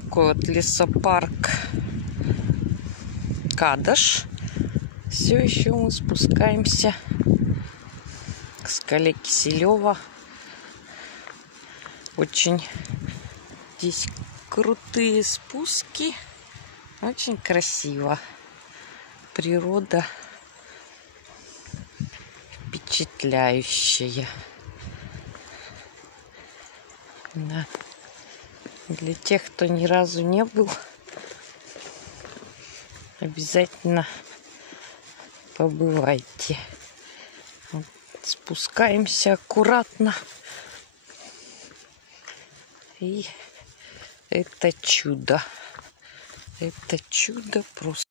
такой вот лесопарк Кадаш. Все еще мы спускаемся к скале Киселева. Очень здесь крутые спуски. Очень красиво. Природа впечатляющая. Да. Для тех, кто ни разу не был, обязательно побывайте. Вот, спускаемся аккуратно. И это чудо. Это чудо просто.